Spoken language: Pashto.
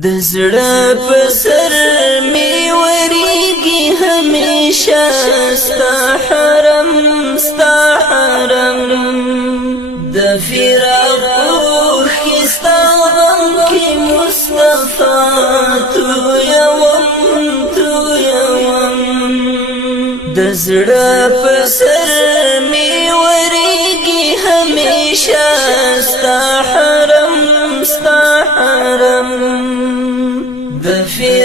د زړه په سر می وریږي همیشه ستا حرم د فراق اوښکې ستا غم کې مصطفی تویوم د زړه په سر می وریږي همیشه ستا حرم د فراق